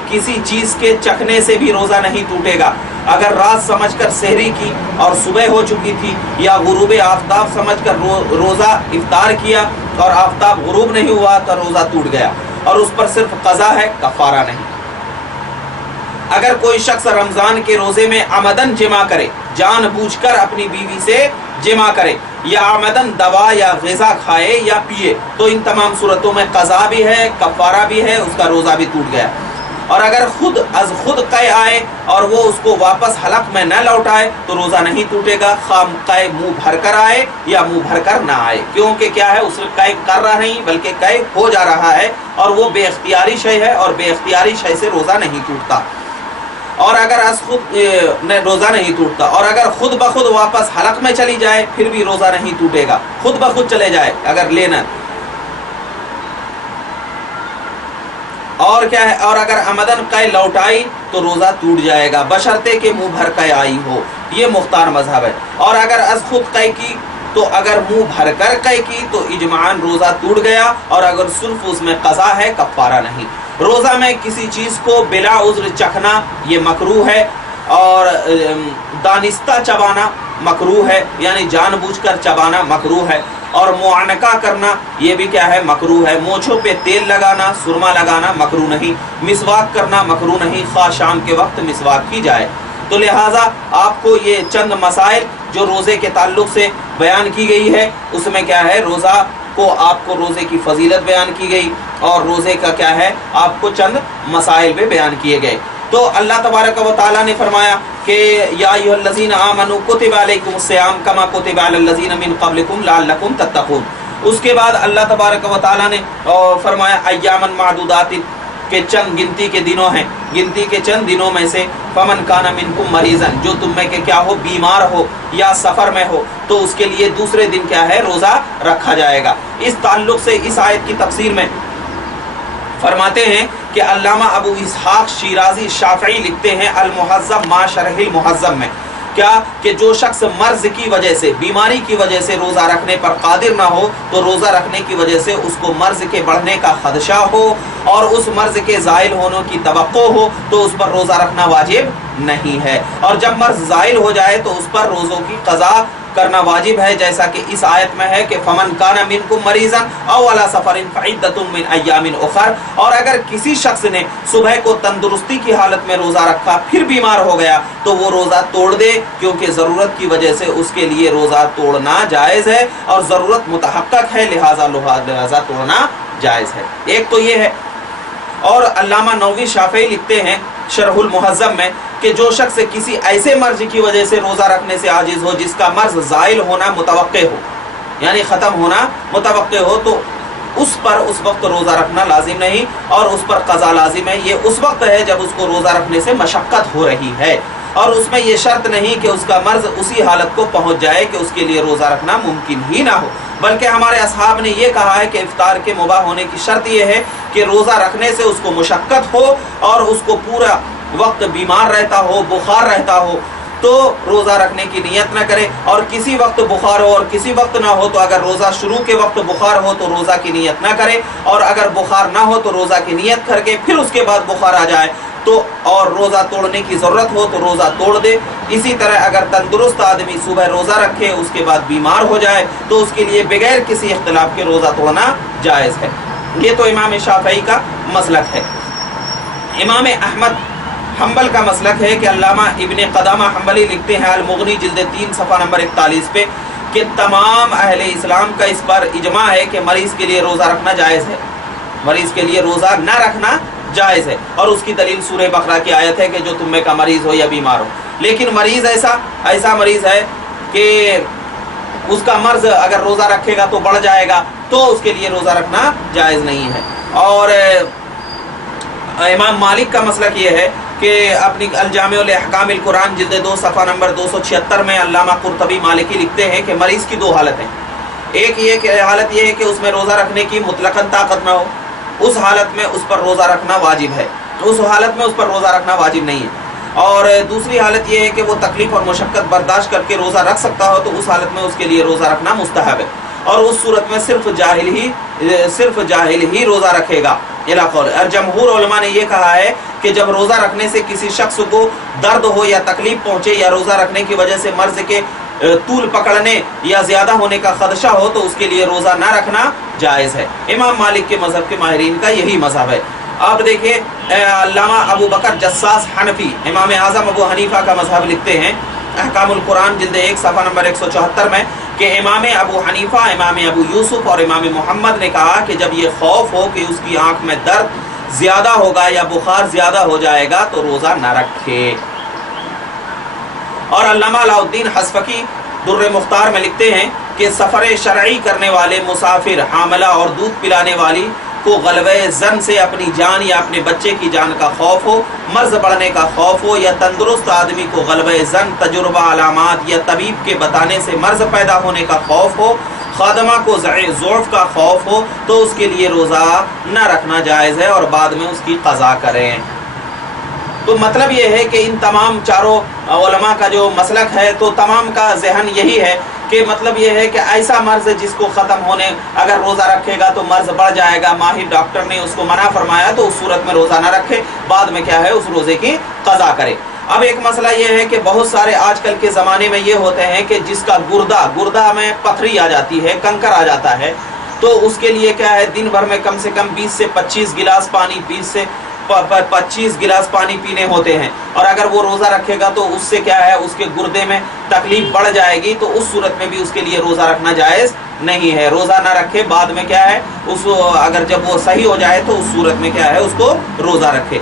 کسی چیز کے چکھنے سے بھی روزہ نہیں ٹوٹے گا۔ اگر رات سمجھ کر سحری کی اور صبح ہو چکی تھی، یا غروب آفتاب سمجھ کر روزہ افطار کیا اور آفتاب غروب نہیں ہوا تو روزہ ٹوٹ گیا، اور اس پر صرف قضا ہے، کفارہ نہیں۔ اگر کوئی شخص رمضان کے روزے میں عمدن جمع کرے، جان بوجھ کر اپنی بیوی سے جمع کرے، یا عمدن دوا یا غذا کھائے یا پیے، تو ان تمام صورتوں میں قضا بھی ہے، کفارہ بھی ہے، اس کا روزہ بھی ٹوٹ گیا۔ اور اگر خود قے آئے اور وہ اس کو واپس حلق میں نہ لوٹائے تو روزہ نہیں ٹوٹے گا، خواہ قے منہ بھر کر آئے یا منہ بھر کر نہ آئے، کیونکہ کیا ہے اس نے قے کر رہا نہیں بلکہ قے ہو جا رہا ہے، اور وہ بے اختیاری شے ہے، اور بے اختیاری شے سے روزہ نہیں ٹوٹتا۔ اور اگر روزہ نہیں ٹوٹتا، اور اگر خود بخود واپس حلق میں چلی جائے پھر بھی روزہ نہیں ٹوٹے گا، خود بخود چلے جائے اگر لینا۔ اور کیا ہے، اور اگر عمدن قے لوٹائی تو روزہ ٹوٹ جائے گا بشرطے کہ منہ بھر قے آئی ہو، یہ مختار مذہب ہے۔ اور اگر از خود قے کی تو اگر منہ بھر کر قے کی تو اجماعاً روزہ ٹوٹ گیا، اور اگر صرف اس میں قضا ہے، کفارہ نہیں۔ روزہ میں کسی چیز کو بلا عذر چکھنا یہ مکروہ ہے، اور دانستہ چبانا مکروہ ہے، یعنی جان بوجھ کر چبانا مکروہ ہے، اور معانقہ کرنا یہ بھی کیا ہے؟ مکروہ ہے۔ مونچھوں پہ تیل لگانا، سرما لگانا مکروہ نہیں، مسواک کرنا مکروہ نہیں، خواہ شام کے وقت مسواک کی جائے۔ تو لہٰذا آپ کو یہ چند مسائل جو روزے کے تعلق سے بیان کی گئی ہے، اس میں کیا ہے؟ روزہ کو آپ کو روزے کی فضیلت بیان کی گئی، اور روزے کا کیا ہے؟ آپ کو چند مسائل بھی بیان کیے گئے۔ تو اللہ تبارک و تعالیٰ نے فرمایا کہ یا ایھا الذین آمنوا کتب علیکم الصیام کما کتب علی الذین من قبلکم لعلکم تتقون۔ اس کے بعد اللہ تبارک و تعالیٰ نے فرمایا ایاما معدودات کہ چند گنتی کے دنوں ہیں، گنتی کے چند دنوں میں سے فمن کان منکم مریضا جو تم میں کہ کیا ہو؟ بیمار ہو یا سفر میں ہو تو اس کے لیے دوسرے دن کیا ہے؟ روزہ رکھا جائے گا۔ اس تعلق سے اس آیت کی تفسیر میں فرماتے ہیں کہ علامہ ابو اسحاق شیرازی شافعی لکھتے ہیں المہذب ما شرح المہذب میں، کیا کہ جو شخص مرض کی وجہ سے، بیماری کی وجہ سے روزہ رکھنے پر قادر نہ ہو تو روزہ رکھنے کی وجہ سے اس کو مرض کے بڑھنے کا خدشہ ہو اور اس مرض کے زائل ہونے کی توقع ہو تو اس پر روزہ رکھنا واجب نہیں ہے، اور جب مرض زائل ہو جائے تو اس پر روزوں کی قضا کرنا واجب ہے، جیسا کہ اس آیت میں ہے کہ فمن کان منکم مریضا او علی سفر فعدۃ من ایام اخر۔ اور اگر کسی شخص نے صبح کو تندرستی کی حالت میں روزہ رکھا پھر بیمار ہو گیا تو وہ روزہ توڑ دے، کیونکہ ضرورت کی وجہ سے اس کے لیے روزہ توڑنا جائز ہے، اور ضرورت متحقق ہے، لہذا روزہ توڑنا جائز ہے۔ ایک تو یہ ہے۔ اور علامہ نووی شافعی لکھتے ہیں شرح المہذب میں کہ جو شخص کسی ایسے مرض کی وجہ سے روزہ رکھنے سے عاجز ہو جس کا مرض زائل ہونا متوقع ہو، یعنی ختم ہونا متوقع ہو، تو اس پر اس وقت روزہ رکھنا لازم نہیں، اور اس پر قضا لازم ہے۔ یہ اس وقت ہے جب اس کو روزہ رکھنے سے مشقت ہو رہی ہے، اور اس میں یہ شرط نہیں کہ اس کا مرض اسی حالت کو پہنچ جائے کہ اس کے لیے روزہ رکھنا ممکن ہی نہ ہو، بلکہ ہمارے اصحاب نے یہ کہا ہے کہ افطار کے مباح ہونے کی شرط یہ ہے کہ روزہ رکھنے سے اس کو مشقت ہو اور اس کو پورا وقت بیمار رہتا ہو، بخار رہتا ہو، تو روزہ رکھنے کی نیت نہ کرے، اور کسی وقت بخار ہو اور کسی وقت نہ ہو تو اگر روزہ شروع کے وقت بخار ہو تو روزہ کی نیت نہ کرے، اور اگر بخار نہ ہو تو روزہ کی نیت کر کے پھر اس کے بعد بخار آ جائے تو اور روزہ توڑنے کی ضرورت ہو تو روزہ توڑ دے۔ اسی طرح اگر تندرست آدمی صبح روزہ رکھے اس کے بعد بیمار ہو جائے تو اس کے لیے بغیر کسی اختلاف کے روزہ توڑنا جائز ہے۔ یہ تو امام شافعی کا مسلک ہے۔ امام احمد حنبل کا مسلک ہے کہ علامہ ابن قدامہ حنبلی لکھتے ہیں المغنی جلد 3 صفحہ نمبر 41 پہ کہ تمام اہل اسلام کا اس پر اجماع ہے کہ مریض کے لیے روزہ رکھنا جائز ہے، مریض کے لیے روزہ نہ رکھنا جائز ہے، اور اس کی دلیل سورہ بقرہ کی آیت ہے کہ جو تم میں کا مریض ہو یا بیمار ہو۔ لیکن مریض ایسا مریض ہے کہ اس کا مرض اگر روزہ رکھے گا تو بڑھ جائے گا تو اس کے لیے روزہ رکھنا جائز نہیں ہے۔ اور امام مالک کا مسلک یہ ہے کہ اپنی الجامع الاحکام القرآن جلد 2 صفحہ نمبر 276 میں علامہ قرطبی مالکی لکھتے ہیں کہ مریض کی 2 حالتیں، ایک یہ کہ حالت یہ ہے کہ اس میں روزہ رکھنے کی مطلقاً طاقت نہ ہو، اس حالت میں اس پر روزہ رکھنا واجب ہے، اس حالت میں اس پر روزہ رکھنا واجب نہیں ہے۔ اور دوسری حالت یہ ہے کہ وہ تکلیف اور مشقت برداشت کر کے روزہ رکھ سکتا ہو تو اس حالت میں اس کے لیے روزہ رکھنا مستحب ہے، اور اس صورت میں صرف جاہل ہی روزہ رکھے گا۔ اور جمہور علماء نے یہ کہا ہے کہ جب روزہ رکھنے سے کسی شخص کو درد ہو یا تکلیف پہنچے یا روزہ رکھنے کی وجہ سے مرض کے طول پکڑنے یا زیادہ ہونے کا خدشہ ہو تو اس کے لیے روزہ نہ رکھنا جائز ہے۔ امام مالک کے مذہب کے ماہرین کا یہی مذہب ہے۔ آپ دیکھیں علامہ ابو بکر جساس حنفی امام اعظم ابو حنیفہ کا مذہب لکھتے ہیں احکام القرآن جلد 1 صفحہ نمبر 174 میں کہ امام ابو حنیفہ، امام ابو یوسف اور امام محمد نے کہا کہ جب یہ خوف ہو کہ اس کی آنکھ میں درد زیادہ ہوگا یا بخار زیادہ ہو جائے گا تو روزہ نہ رکھے۔ اور علامہ علاء الدین حصفقی در مختار میں لکھتے ہیں کہ سفر شرعی کرنے والے مسافر، حاملہ اور دودھ پلانے والی کو غلبہ زن سے اپنی جان یا اپنے بچے کی جان کا خوف ہو، مرض بڑھنے کا خوف ہو، یا تندرست آدمی کو غلبہ زن، تجربہ، علامات یا طبیب کے بتانے سے مرض پیدا ہونے کا خوف ہو، خادمہ کو ضعف کا خوف ہو تو اس کے لیے روزہ نہ رکھنا جائز ہے اور بعد میں اس کی قضا کریں۔ تو مطلب یہ ہے کہ ان تمام چاروں علماء کا جو مسلک ہے تو تمام کا ذہن یہی ہے کہ مطلب یہ ہے کہ ایسا مرض جس کو ختم ہونے اگر روزہ رکھے گا تو مرض بڑھ جائے گا، ماہر ڈاکٹر نے اس کو منع فرمایا تو اس صورت میں روزہ نہ رکھے، بعد میں کیا ہے اس روزے کی قضا کرے۔ اب ایک مسئلہ یہ ہے کہ بہت سارے آج کل کے زمانے میں یہ ہوتے ہیں کہ جس کا گردہ میں پتھری آ جاتی ہے، کنکر آ جاتا ہے، تو اس کے لیے کیا ہے دن بھر میں کم سے کم 20 سے 25 گلاس پانی 25 گلاس پانی پینے ہوتے ہیں، اور اگر وہ روزہ رکھے گا تو اس سے کیا ہے اس کے گردے میں تکلیف بڑھ جائے گی تو اس صورت میں بھی اس کے لیے روزہ رکھنا جائز نہیں ہے۔ روزہ نہ رکھے، بعد میں کیا ہے اس اگر جب وہ صحیح ہو جائے تو اس صورت میں کیا ہے اس کو روزہ رکھے۔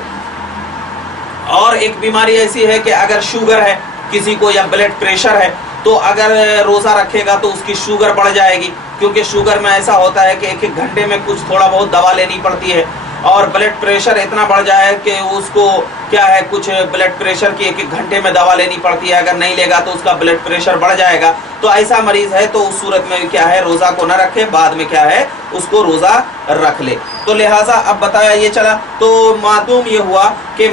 اور ایک بیماری ایسی ہے کہ اگر شوگر ہے کسی کو یا بلڈ پریشر ہے تو اگر روزہ رکھے گا تو اس کی شوگر بڑھ جائے گی، کیونکہ شوگر میں ایسا ہوتا ہے کہ ایک ایک گھنٹے میں کچھ تھوڑا بہت دوا لینی پڑتی ہے، اور بلڈ پریشر اتنا بڑھ جائے کہ اس کو کیا ہے کچھ بلڈ پریشر کی ایک ایک گھنٹے میں دوا لینی پڑتی ہے، اگر نہیں لے گا تو اس کا بلڈ پریشر بڑھ جائے گا، تو ایسا مریض ہے تو اس صورت میں کیا ہے روزہ کو نہ رکھے، بعد میں کیا ہے اس کو روزہ رکھ لے۔ تو لہٰذا اب بتایا یہ چلا، تو معلوم یہ ہوا کہ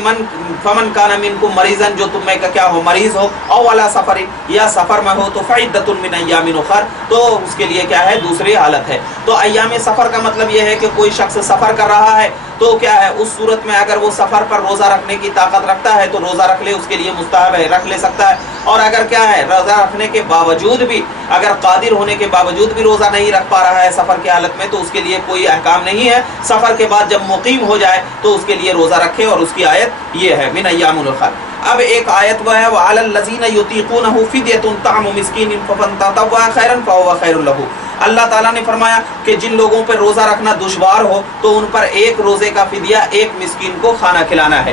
فمن کان منکم مریضاً، جو تم میں کا کیا ہو مریض ہو، او علی سفر، یا سفر میں ہو، تو فعدۃ من ایام اخر، تو اس کے لیے کیا ہے دوسری حالت ہے۔ تو ایام سفر کا مطلب یہ ہے کہ کوئی شخص سفر کر رہا ہے تو کیا ہے اس صورت میں اگر وہ سفر پر روزہ رکھنے کی طاقت رکھتا ہے تو روزہ رکھ لے، اس کے لیے مستحب ہے، رکھ لے سکتا ہے۔ اور اگر کیا ہے روزہ رکھنے کے باوجود بھی، اگر قادر ہونے کے باوجود بھی روزہ نہیں رکھ پا رہا ہے سفر کی حالت میں تو اس کے لیے کوئی احکام نہیں ہے، سفر کے بعد جب مقیم ہو جائے تو اس کے لیے روزہ رکھے، اور اس کی آیت یہ ہے من ایام الاخر۔ اب ایک آیت وہ ہے وَعَلَى الَّذِينَ يُطِيقُونَهُ فِدْيَةٌ طَعَامُ مِسْكِينٍ فَمَن تَطَوَّعَ خَيْرًا فَهُوَ خَيْرٌ لَهُ۔ اللہ تعالیٰ نے فرمایا کہ جن لوگوں پہ روزہ رکھنا دشوار ہو تو ان پر ایک روزے کا فدیہ ایک مسکین کو کھانا کھلانا ہے۔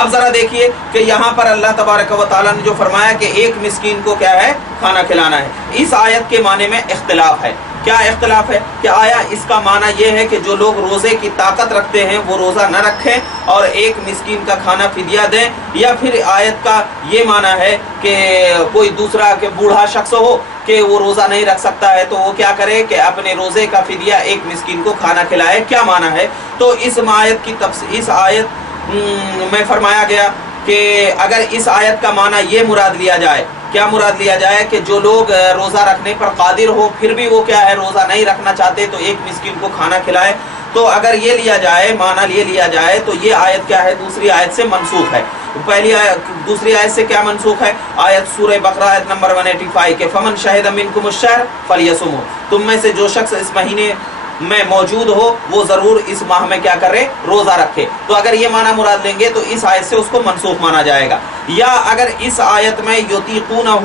اب ذرا دیکھیے کہ یہاں پر اللہ تبارک و تعالیٰ نے جو فرمایا کہ ایک مسکین کو کیا ہے کھانا کھلانا ہے، اس آیت کے معنی میں اختلاف ہے۔ کیا اختلاف ہے کہ آیا اس کا معنی یہ ہے کہ جو لوگ روزے کی طاقت رکھتے ہیں وہ روزہ نہ رکھیں اور ایک مسکین کا کھانا فدیہ دیں، یا پھر آیت کا یہ معنی ہے کہ کوئی دوسرا کہ بوڑھا شخص ہو کہ وہ روزہ نہیں رکھ سکتا ہے تو وہ کیا کرے کہ اپنے روزے کا فدیہ ایک مسکین کو کھانا کھلائے، کیا معنی ہے؟ تو اس آیت میں فرمایا گیا کہ اگر اس آیت کا معنی یہ مراد لیا جائے، کیا مراد لیا جائے کہ جو لوگ روزہ رکھنے پر قادر ہو پھر بھی وہ کیا ہے روزہ نہیں رکھنا چاہتے تو ایک مسکین کو کھانا کھلائے، تو اگر یہ لیا جائے معنی یہ لیا جائے تو یہ آیت کیا ہے دوسری آیت سے منسوخ ہے۔ پہلی آیت دوسری آیت سے کیا منسوخ ہے؟ آیت سورہ بقرہ آیت نمبر 185 کہ فمن شہد منکم الشہر فلیصمہ، تم میں سے جو شخص اس مہینے میں موجود ہو وہ ضرور اس ماہ میں کیا کرے روزہ رکھے۔ تو اگر یہ معنی مراد لیں گے تو اس آیت سے اس کو منسوخ مانا جائے گا۔ یا اگر اس آیت میں یطیقونہ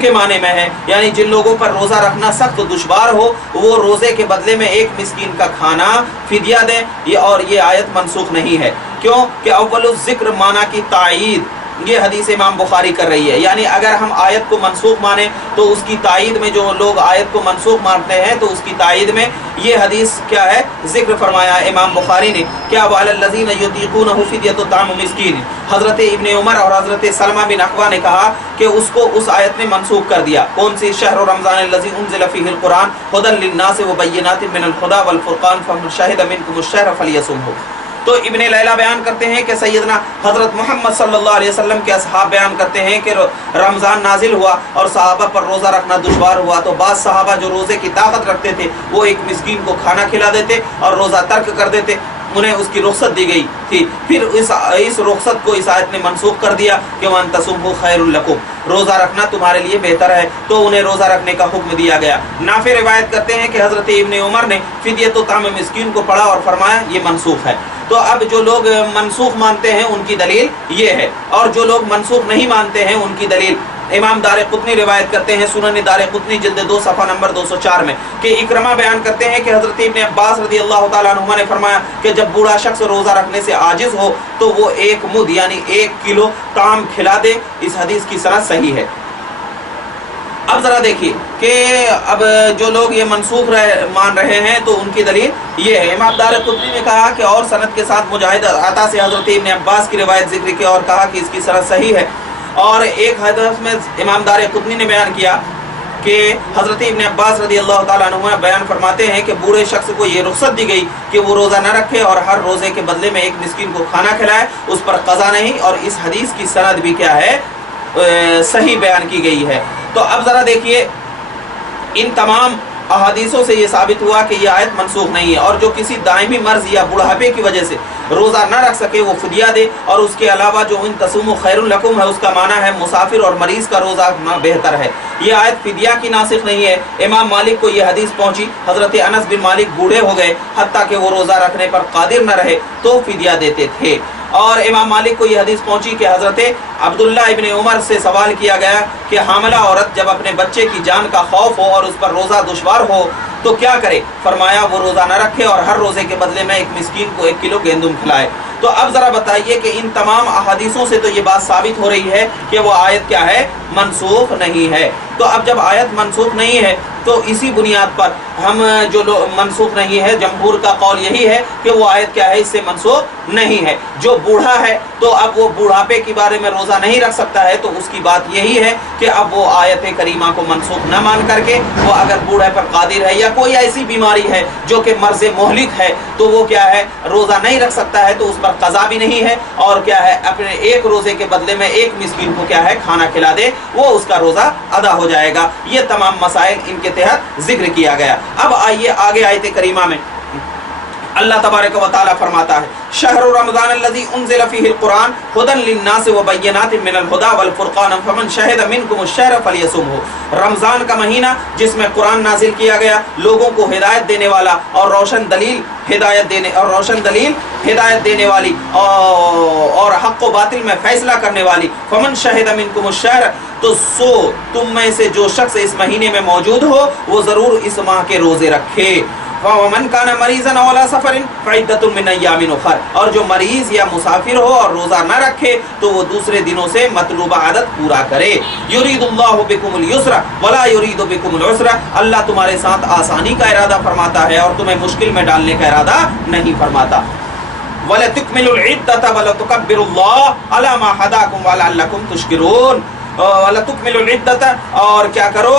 کے معنی میں ہے، یعنی جن لوگوں پر روزہ رکھنا سخت دشوار ہو وہ روزے کے بدلے میں ایک مسکین کا کھانا فدیہ دیں، اور یہ آیت منسوخ نہیں ہے۔ کیوں کہ اول الذکر معنی کی تائید یہ حدیث امام بخاری کر رہی ہے، یعنی اگر ہم آیت کو منسوخ مانیں تو اس کی تائید میں جو لوگ آیت کو منسوخ مانتے ہیں تو اس کی تائید میں یہ حدیث کیا ہے ذکر فرمایا امام بخاری نے، کیا وعلی الذین یطیقونہ فدیۃ طعام مسکین۔ حضرت ابن عمر اور حضرت سلمہ بن اقوا نے کہا کہ اس کو اس آیت نے منسوخ کر دیا۔ کون سی؟ شہر رمضان الذی انزل فیہ القرآن ھدی للناس وبینات من الھدی والفرقان فمن شہد منکم الشہر فلیصمہ۔ تو ابن لیلہ بیان کرتے ہیں کہ سیدنا حضرت محمد صلی اللہ علیہ وسلم کے اصحاب بیان کرتے ہیں کہ رمضان نازل ہوا اور صحابہ پر روزہ رکھنا دشوار ہوا تو بعض صحابہ جو روزے کی طاقت رکھتے تھے وہ ایک مسکین کو کھانا کھلا دیتے اور روزہ ترک کر دیتے، انہیں اس کی رخصت دی گئی تھی۔ پھر اس رخصت کو اس آیت نے منسوخ کر دیا کہ وَأَن تَصُومُوا خَيْرٌ لَكُمْ، روزہ رکھنا تمہارے لیے بہتر ہے، تو انہیں روزہ رکھنے کا حکم دیا گیا۔ نافع روایت کرتے ہیں کہ حضرت ابن عمر نے فدیۃ طعام مسکین کو پڑھا اور فرمایا یہ منسوخ ہے۔ تو اب جو لوگ منسوخ مانتے ہیں ان کی دلیل یہ ہے، اور جو لوگ منسوخ نہیں مانتے ہیں ان کی دلیل امام دارقطنی روایت کرتے ہیں، سنن دارقطنی جلد 2 صفحہ نمبر 204 میں کہ اکرمہ بیان کرتے ہیں کہ حضرت ابن عباس رضی اللہ تعالیٰ عنہما نے فرمایا کہ جب بوڑھا شخص روزہ رکھنے سے عاجز ہو تو وہ 1 مد یعنی 1 کلو طعام کھلا دے۔ اس حدیث کی سند صحیح ہے۔ اب ذرا دیکھیے کہ اب جو لوگ یہ منسوخ مان رہے ہیں تو ان کی دلیل یہ ہے۔ امام دارقطنی نے کہا کہ اور سند کے ساتھ مجاہد عطا سے حضرت ابن عباس کی روایت ذکر کی اور کہا کہ اس کی سند صحیح ہے۔ اور ایک حدیث میں امام دارقطنی نے بیان کیا کہ حضرت ابن عباس رضی اللہ تعالیٰ عنہ بیان فرماتے ہیں کہ بوڑھے شخص کو یہ رخصت دی گئی کہ وہ روزہ نہ رکھے اور ہر روزے کے بدلے میں ایک مسکین کو کھانا کھلائے، اس پر قضا نہیں، اور اس حدیث کی سند بھی کیا ہے صحیح بیان کی گئی ہے۔ تو اب ذرا دیکھیے ان تمام احادیثوں سے یہ ثابت ہوا کہ یہ آیت منسوخ نہیں ہے، اور جو کسی دائمی مرض یا بڑھاپے کی وجہ سے روزہ نہ رکھ سکے وہ فدیہ دے، اور اس کے علاوہ جو ان تصوموا خیر لکم ہے اس کا معنی ہے مسافر اور مریض کا روزہ بہتر ہے۔ یہ آیت فدیہ کی ناسخ نہیں ہے۔ امام مالک کو یہ حدیث پہنچی، حضرت انس بن مالک بوڑھے ہو گئے حتیٰ کہ وہ روزہ رکھنے پر قادر نہ رہے تو فدیہ دیتے تھے، اور امام مالک کو یہ حدیث پہنچی کہ حضرت عبداللہ ابن عمر سے سوال کیا گیا کہ حاملہ عورت جب اپنے بچے کی جان کا خوف ہو اور اس پر روزہ دشوار ہو تو کیا کرے؟ فرمایا وہ روزہ نہ رکھے اور ہر روزے کے بدلے میں ایک مسکین کو 1 کلو گندم کھلائے۔ تو اب ذرا بتائیے کہ ان تمام احادیثوں سے تو یہ بات ثابت ہو رہی ہے کہ وہ آیت کیا ہے؟ منسوخ نہیں ہے۔ تو اب جب آیت منسوخ نہیں ہے تو اسی بنیاد پر ہم جو منسوخ نہیں ہے، جمہور کا قول یہی ہے کہ وہ آیت کیا ہے؟ اس سے منسوخ نہیں ہے۔ جو بوڑھا ہے تو اب وہ بوڑھاپے کے بارے میں روزہ نہیں رکھ سکتا ہے تو اس کی بات یہی ہے کہ اب وہ آیت کریمہ کو منسوخ نہ مان کر کے وہ اگر بوڑھے پر قادر ہے یا کوئی ایسی بیماری ہے جو کہ مرض مہلک ہے تو وہ کیا ہے؟ روزہ نہیں رکھ سکتا ہے، تو اس پر قضا بھی نہیں ہے، اور کیا ہے؟ اپنے 1 روزے کے بدلے میں 1 مسکین کو کیا ہے؟ کھانا کھلا دے، وہ اس کا روزہ ادا ہو جائے گا۔ یہ تمام مسائل ان کے تحت ذکر کیا گیا۔ اب آئیے آگے آیت کریمہ میں اللہ تبارک و تعالی فرماتا ہے شہر رمضان الذی انزل فیہ القرآن ھدی للناس وبینات من الھدی والفرقان فمن شہد منکم الشہر فلیصمہ۔ رمضان کا مہینہ جس میں قرآن نازل کیا گیا، لوگوں کو ہدایت دینے والا اور روشن دلیل ہدایت دینے والی اور حق و باطل میں فیصلہ کرنے والی۔ فمن شہد منکم الشہر، تو سو تم میں سے جو شخص اس مہینے میں موجود ہو وہ ضرور اس ماہ کے روزے رکھے۔ وَمَنْ كَانَ مَرِيضًا أَوْ عَلَىٰ سَفَرٍ فَعِدَّةٌ مِّنْ أَيَّامٍ أُخَرَ، اور جو مریض یا مسافر ہو اور روزہ نہ رکھے تو وہ دوسرے دنوں سے مطلوبہ عادت پورا کرے۔ يُرِيدُ اللَّهُ بِكُمُ الْيُسْرَ وَلَا يُرِيدُ بِكُمُ الْعُسْرَ، اللہ تمہارے ساتھ آسانی کا ارادہ فرماتا ہے اور تمہیں مشکل میں ڈالنے کا ارادہ نہیں فرماتا۔ وَلَتُكْمِلُوا الْعِدَّةَ وَلَتُكَبِّرُوا اللَّهَ عَلَىٰ مَا هَدَاكُمْ وَلَعَلَّكُمْ تُشْكُرُونَ۔ وَلَتُكْمِلُوا الْعِدَّةَ، اور کیا کرو؟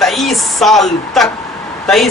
23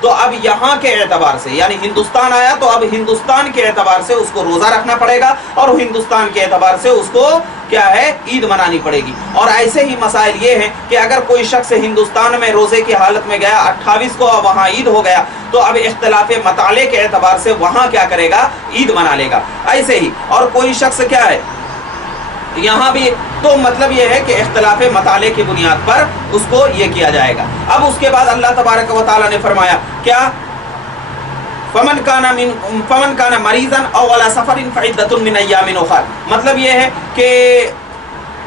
تو اب یہاں کے اعتبار سے یعنی ہندوستان آیا تو اب ہندوستان کے اعتبار سے اس کو روزہ رکھنا پڑے گا اور ہندوستان کے اعتبار سے اس کو کیا ہے عید منانی پڑے گی. اور ایسے ہی مسائل یہ ہیں کہ اگر کوئی شخص ہندوستان میں روزے کی حالت میں گیا 28 کو وہاں عید ہو گیا تو اب اختلاف مطالعے کے اعتبار سے وہاں کیا کرے گا عید منا لے گا. ایسے ہی اور کوئی شخص کیا ہے یہاں بھی تو مطلب یہ ہے کہ اختلاف مطالعے کی بنیاد پر اس کو یہ کیا جائے گا. اب اس کے بعد اللہ تبارک و تعالیٰ نے فرمایا کیا فمن کان مریضا او علی سفر فعدۃ من ایام اخر. مطلب یہ ہے کہ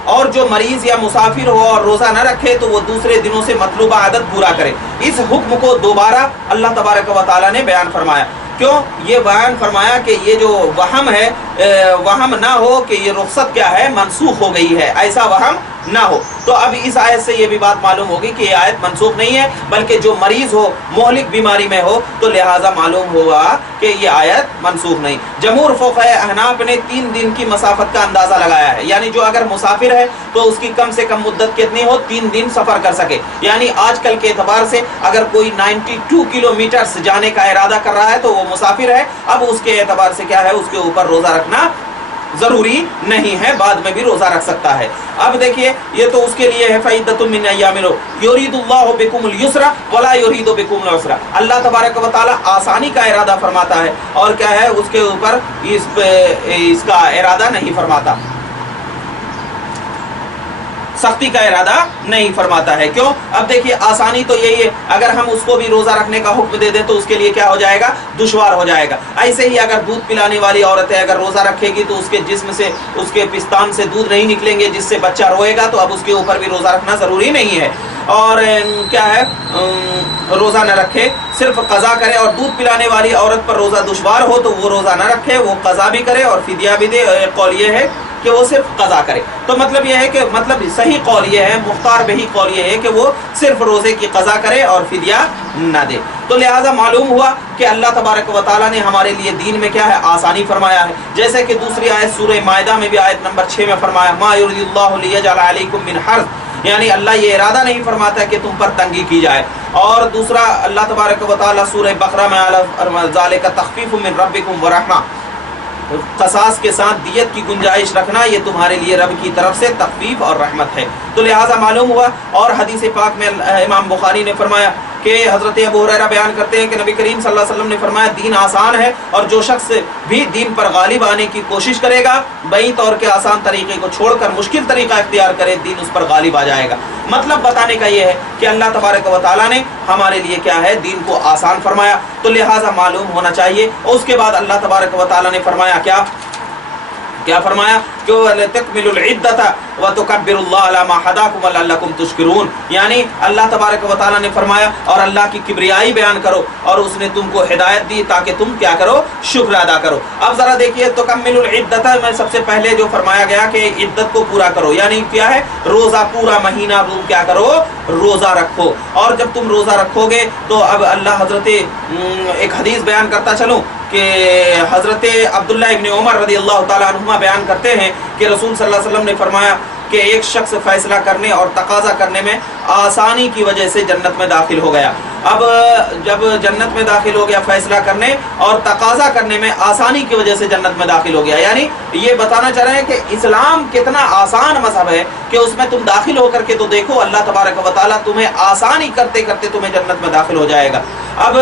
اور جو مریض یا مسافر ہو اور روزہ نہ رکھے تو وہ دوسرے دنوں سے مطلوبہ عادت پورا کرے. اس حکم کو دوبارہ اللہ تبارک و تعالیٰ نے بیان فرمایا. کیوں یہ بیان فرمایا کہ یہ جو وہم ہے وہم نہ ہو کہ یہ رخصت کیا ہے منسوخ ہو گئی ہے, ایسا وہم نہ ہو. تو اب اس آیت سے یہ بھی بات معلوم ہوگی کہ یہ آیت منسوخ نہیں ہے بلکہ جو مریض ہو مہلک بیماری میں ہو تو لہٰذا معلوم ہوگا کہ یہ آیت منسوخ نہیں. جمہور فقہاء احناف نے 3 دن کی مسافت کا اندازہ لگایا ہے, یعنی جو اگر مسافر ہے تو اس کی کم سے کم مدت کتنی ہو 3 دن سفر کر سکے. یعنی آج کل کے اعتبار سے اگر کوئی 92 کلومیٹر جانے کا ارادہ کر رہا ہے تو وہ مسافر ہے. اب اس کے اعتبار سے کیا ہے اس کے اوپر روزہ رکھنا ضروری نہیں ہے, بعد میں بھی روزہ رکھ سکتا ہے. اب دیکھیے یہ تو اس کے لیے ہے فعدۃ من ایام یرید اللہ بکم اليسر ولا یرید بکم العسر. اللہ تبارک و تعالی آسانی کا ارادہ فرماتا ہے اور کیا ہے اس کے اوپر اس کا ارادہ نہیں فرماتا, سختی کا ارادہ نہیں فرماتا ہے. کیوں؟ اب دیکھیے آسانی تو یہی ہے اگر ہم اس کو بھی روزہ رکھنے کا حکم دے دیں تو اس کے لیے کیا ہو جائے گا دشوار ہو جائے گا. ایسے ہی اگر دودھ پلانے والی عورت ہے اگر روزہ رکھے گی تو اس کے جسم سے اس کے پستان سے دودھ نہیں نکلیں گے جس سے بچہ روئے گا, تو اب اس کے اوپر بھی روزہ رکھنا ضروری نہیں ہے. اور کیا ہے روزہ نہ رکھے صرف قضا کرے. اور دودھ پلانے والی عورت پر روزہ دشوار ہو تو وہ روزہ نہ رکھے, وہ قضا بھی کرے اور فدیہ بھی دے. قول یہ ہے کہ وہ صرف قضا کرے. تو مطلب یہ ہے کہ مطلب صحیح قول یہ ہے, مختار بہی قول یہ ہے کہ وہ صرف روزے کی قضا کرے اور فدیہ نہ دے. تو لہٰذا معلوم ہوا کہ اللہ تبارک و تعالیٰ نے ہمارے لیے دین میں کیا ہے آسانی فرمایا ہے. جیسے کہ دوسری آیت سورہ مائدہ میں بھی آیت نمبر 6 میں فرمایا ما یرید اللہ لیجعل علیکم من حرج, یعنی اللہ یہ ارادہ نہیں فرماتا کہ تم پر تنگی کی جائے. اور دوسرا اللہ تبارک و تعالیٰ سورہ بقرہ میں ذالک تخفیف من ربکم ورحمہ, قصاص کے ساتھ دیت کی گنجائش رکھنا یہ تمہارے لیے رب کی طرف سے تخفیف اور رحمت ہے. تو لہٰذا معلوم ہوا. اور حدیث پاک میں امام بخاری نے فرمایا کہ حضرت ابو ہریرہ بیان کرتے ہیں کہ نبی کریم صلی اللہ علیہ وسلم نے فرمایا دین آسان ہے اور جو شخص بھی دین پر غالب آنے کی کوشش کرے گا بئی طور کے آسان طریقے کو چھوڑ کر مشکل طریقہ اختیار کرے دین اس پر غالب آ جائے گا. مطلب بتانے کا یہ ہے کہ اللہ تبارک و تعالیٰ نے ہمارے لیے کیا ہے دین کو آسان فرمایا, تو لہٰذا معلوم ہونا چاہیے. اور اس کے بعد اللہ تبارک و تعالیٰ نے فرمایا کیا فرمایا کہ تکمل العدۃ وتکبر اللہ علی ما ہداکم لعلکم تشکرون, یعنی اللہ تبارک و تعالیٰ نے فرمایا اور اللہ کی کبریائی بیان کرو اور اس نے تم کو ہدایت دی تاکہ تم کیا کرو شکر ادا کرو. اب ذرا دیکھیے تکمل العدۃ میں سب سے پہلے جو فرمایا گیا کہ عدت کو پورا کرو, یعنی کیا ہے روزہ پورا مہینہ تم کیا کرو روزہ رکھو. اور جب تم روزہ رکھو گے تو اب اللہ حضرت ایک حدیث بیان کرتا چلوں کہ حضرت عبداللہ ابن عمر رضی اللہ تعالیٰ عنہما بیان کرتے ہیں کہ رسول صلی اللہ علیہ وسلم نے فرمایا کہ ایک شخص فیصلہ کرنے اور تقاضا کرنے میں آسانی کی وجہ سے جنت میں داخل ہو گیا. اب جب جنت میں داخل ہو گیا فیصلہ کرنے اور تقاضا کرنے میں آسانی کی وجہ سے جنت میں داخل ہو گیا, یعنی یہ بتانا چاہ رہے ہیں کہ اسلام کتنا آسان مذہب ہے کہ اس میں تم داخل ہو کر کے تو دیکھو اللہ تبارک و تعالیٰ تمہیں آسانی کرتے کرتے تمہیں جنت میں داخل ہو جائے گا. اب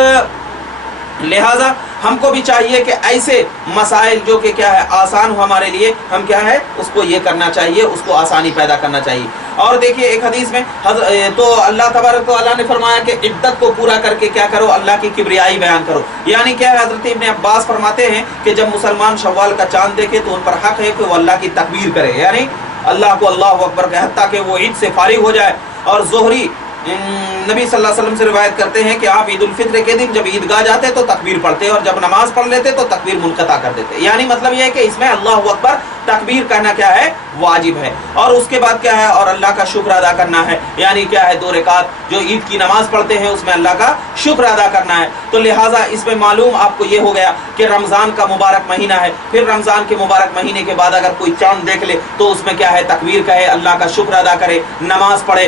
لہذا ہم کو بھی چاہیے کہ ایسے مسائل جو کہ کیا ہے آسان ہو ہمارے لیے, ہم کیا ہے اس کو یہ کرنا چاہیے, اس کو آسانی پیدا کرنا چاہیے. اور دیکھیے ایک حدیث میں تو اللہ تبارک و تعالیٰ نے فرمایا کہ عدت کو پورا کر کے کیا کرو اللہ کی کبریائی بیان کرو. یعنی کیا ہے حضرت ابن عباس فرماتے ہیں کہ جب مسلمان شوال کا چاند دیکھے تو ان پر حق ہے کہ وہ اللہ کی تکبیر کرے, یعنی اللہ کو اللہ اکبر کہے حتیٰ کہ وہ عید سے فارغ ہو جائے. اور ظہری نبی صلی اللہ علیہ وسلم سے روایت کرتے ہیں کہ آپ عید الفطر کے دن جب عیدگاہ جاتے تو تکبیر پڑھتے اور جب نماز پڑھ لیتے تو تکبیر منقطع کر دیتے. یعنی مطلب یہ ہے کہ اس میں اللہ اکبر تکبیر کہنا کیا ہے واجب ہے. اور اس کے بعد کیا ہے اور اللہ کا شکر ادا کرنا ہے, یعنی کیا ہے 2 رکعت جو عید کی نماز پڑھتے ہیں اس میں اللہ کا شکر ادا کرنا ہے. تو لہٰذا اس میں معلوم آپ کو یہ ہو گیا کہ رمضان کا مبارک مہینہ ہے, پھر رمضان کے مبارک مہینے کے بعد اگر کوئی چاند دیکھ لے تو اس میں کیا ہے تکبیر کہے, اللہ کا شکر ادا کرے, نماز پڑھے,